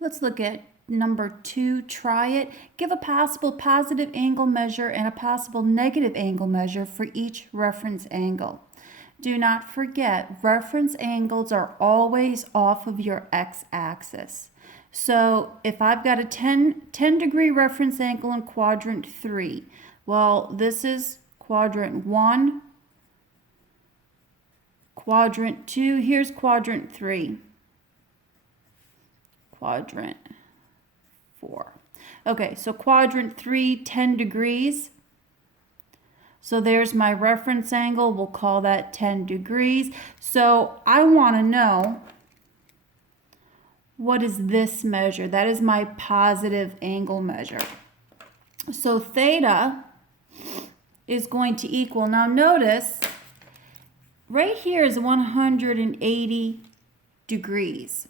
Let's look at number 2, try it. Give a possible positive angle measure and a possible negative angle measure for each reference angle. Do not forget, reference angles are always off of your x-axis. So if I've got a 10 degree reference angle in quadrant 3, well, this is quadrant 1, quadrant 2, here's quadrant 3. Quadrant 4. Okay, so quadrant 3, 10 degrees. So there's my reference angle. We'll call that 10 degrees. So I want to know, what is this measure? That is my positive angle measure. So theta is going to equal, now notice, right here is 180 degrees.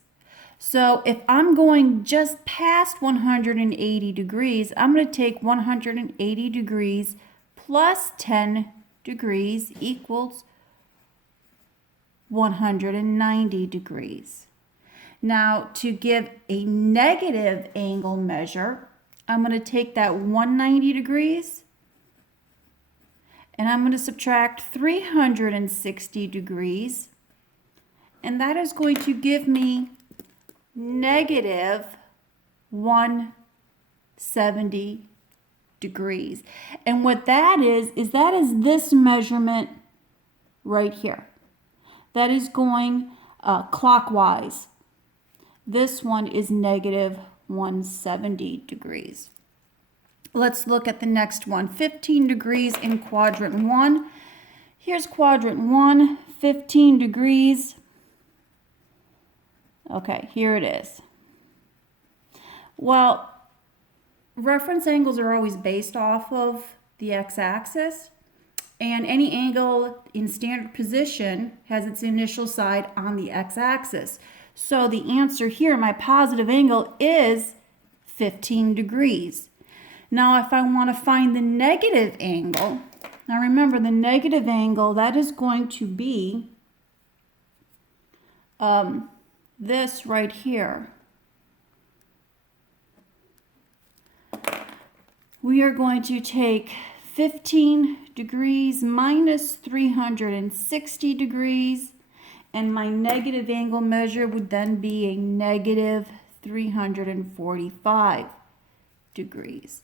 So if I'm going just past 180 degrees, I'm going to take 180 degrees plus 10 degrees equals 190 degrees. Now, to give a negative angle measure, I'm going to take that 190 degrees and I'm going to subtract 360 degrees, and that is going to give me negative 170 degrees. And what that is this measurement right here. That is going clockwise. This one is negative 170 degrees. Let's look at the next one. 15 degrees in quadrant 1. Here's quadrant 1, 15 degrees. Okay, here it is. Well, reference angles are always based off of the x-axis, and any angle in standard position has its initial side on the x-axis. So the answer here, my positive angle, is 15 degrees. Now if I want to find the negative angle, now remember the negative angle, that is going to be this right here. We are going to take 15 degrees minus 360 degrees, and my negative angle measure would then be a negative 345 degrees.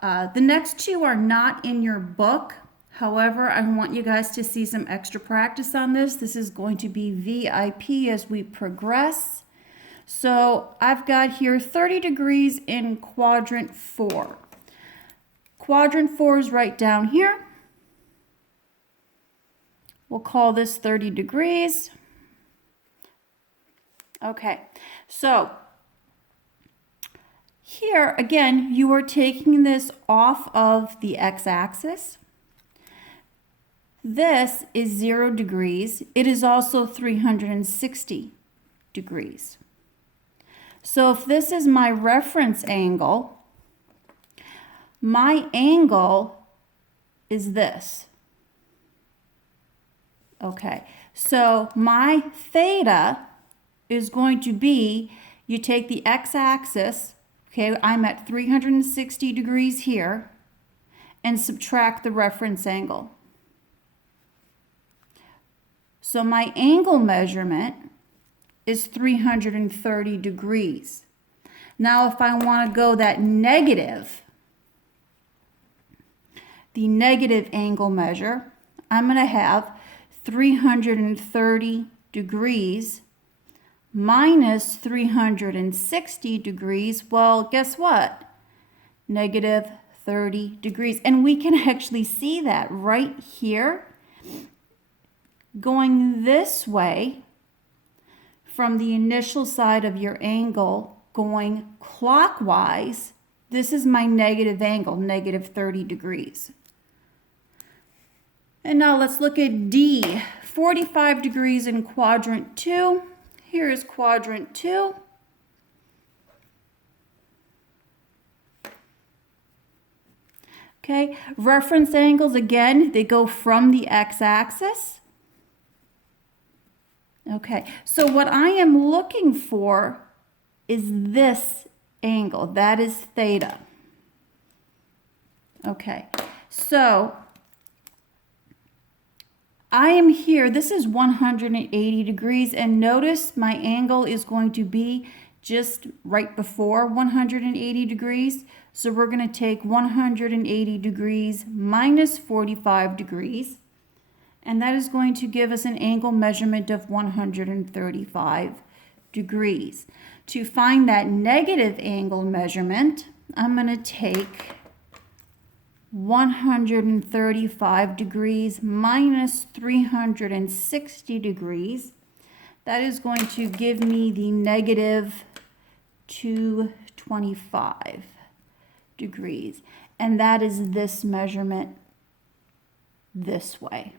The next two are not in your book. However, I want you guys to see some extra practice on this. This is going to be VIP as we progress. So I've got here 30 degrees in quadrant 4. Quadrant 4 is right down here. We'll call this 30 degrees. Okay, so here again, you are taking this off of the x-axis. This is 0 degrees. It is also 360 degrees. So if this is my reference angle, my angle is this. Okay, so my theta is going to be, you take the x-axis, okay, I'm at 360 degrees here, and subtract the reference angle. So my angle measurement is 330 degrees. Now if I want to go that negative, the negative angle measure, I'm going to have 330 degrees minus 360 degrees. Well, guess what? Negative 30 degrees. And we can actually see that right here. Going this way from the initial side of your angle, going clockwise, this is my negative angle, negative 30 degrees. And now let's look at D, 45 degrees in quadrant 2. Here is quadrant 2. Okay, reference angles, again, they go from the x-axis. Okay, so what I am looking for is this angle. That is theta. Okay, so I am here, this is 180 degrees, and notice my angle is going to be just right before 180 degrees. So we're going to take 180 degrees minus 45 degrees, and that is going to give us an angle measurement of 135 degrees. To find that negative angle measurement, I'm going to take 135 degrees minus 360 degrees. That is going to give me the negative 225 degrees. And that is this measurement this way.